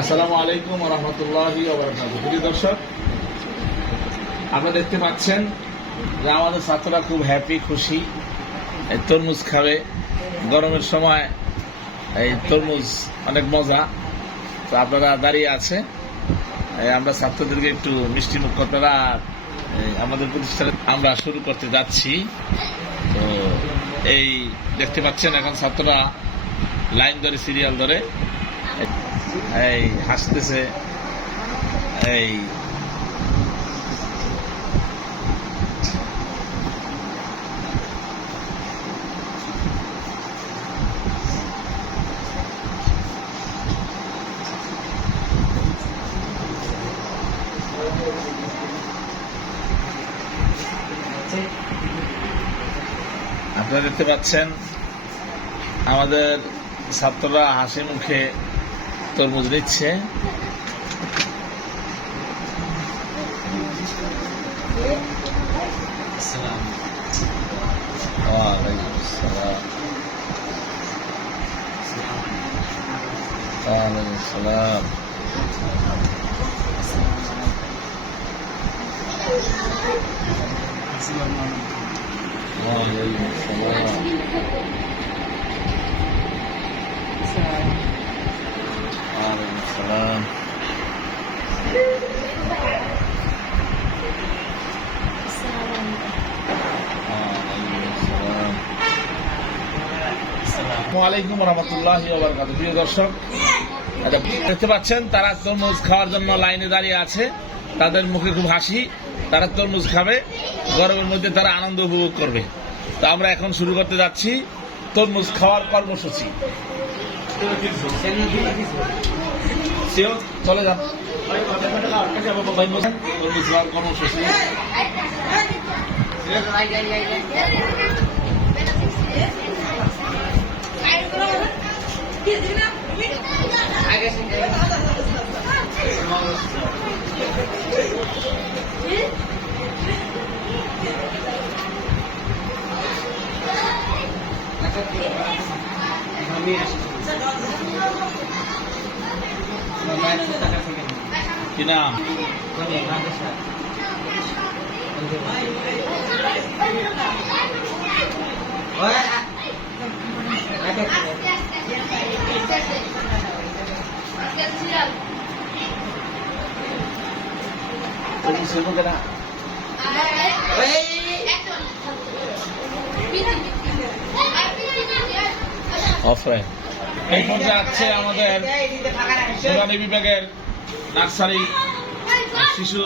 আসসালামু আলাইকুম রহমতুল্লাহ প্রিয় দর্শক, আপনারা দেখতে পাচ্ছেন যে আমাদের ছাত্ররা খুব হ্যাপি খুশি। তরমুজ খাবে। গরমের সময় এই তরমুজ অনেক মজা। তো আপনারা দাঁড়িয়ে আছে। আমরা ছাত্রদেরকে একটু মিষ্টি মুখ এই আমাদের প্রতিষ্ঠানে আমরা শুরু করতে যাচ্ছি। তো এই দেখতে পাচ্ছেন এখন ছাত্ররা লাইন ধরে সিরিয়াল ধরে। এই হাসতেছে। এই। আপনারা দেখতে পাচ্ছেন আমাদের ছাত্ররা হাসি মুখে তরমুজ নিচ্ছে আসসালাম। আচ্ছা, দেখতে পাচ্ছেন তারা তরমুজ খাওয়ার জন্য লাইনে দাঁড়িয়ে আছে। তাদের মুখে খুব হাসি। তারা তরমুজ খাবে গরমের মধ্যে তারা আনন্দ উপভোগ করবে। তো আমরা এখন শুরু করতে যাচ্ছি তরমুজ খাওয়ার কর্মসূচি। সেও চলে যান কর্মসূচি খাওয়ার কি নাম তরমুজ খেলবো কেনা অফলাইন এই পর্যায়ে আছে আমাদের নুরানি বিভাগের নার্সারি, শিশু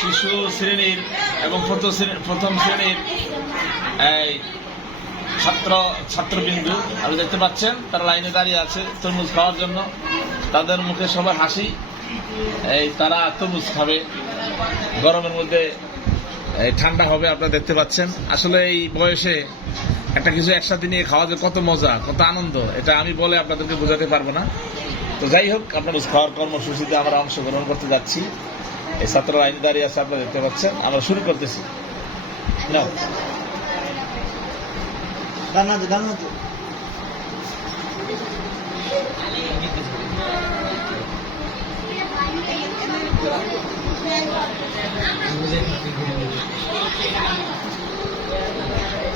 শিশু শ্রেণির এবং প্রথম প্রথম শ্রেণির এই ছাত্র, ছাত্রবিন্দু, আপনি দেখতে পাচ্ছেন, তারা লাইনে দাঁড়িয়ে আছে তরমুজ খাওয়ার জন্য। তাদের মুখে সবার হাসি। এই তারা তরমুজ খাবে। গরমের মধ্যে ঠান্ডা হবে, আপনারা দেখতে পাচ্ছেন। আসলে এই বয়সে একটা কিছু একসাথে নিয়ে খাওয়া যে কত মজা, কত আনন্দ, এটা আমি বলে আপনাদেরকে বোঝাতে পারব না। তো যাই হোক, আপনার খাওয়ার কর্মসূচিতে আমরা অংশগ্রহণ করতে যাচ্ছি। এই ছাত্র আইন দাঁড়িয়ে আছে, আপনারা দেখতে পাচ্ছেন। আমরা শুরু করতেছি। নাও।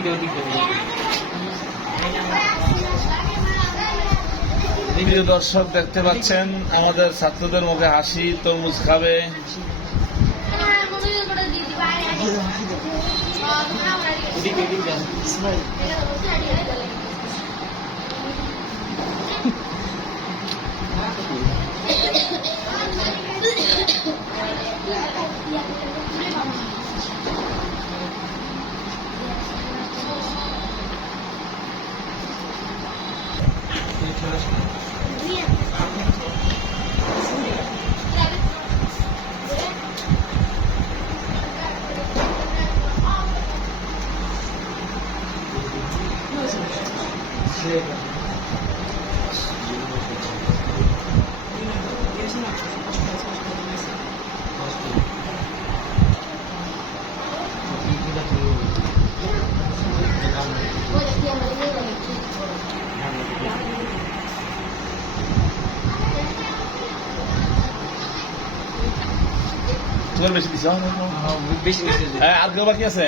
ওদিকে ওদিকে প্রিয় দর্শক দেখতে পাচ্ছেন আমাদের ছাত্রদের মুখে হাসি তরমুজ খাবে। ওদিকে ইসমাইল বেশি দিছ বেশি হ্যাঁ আর কেউ বাকি আছে?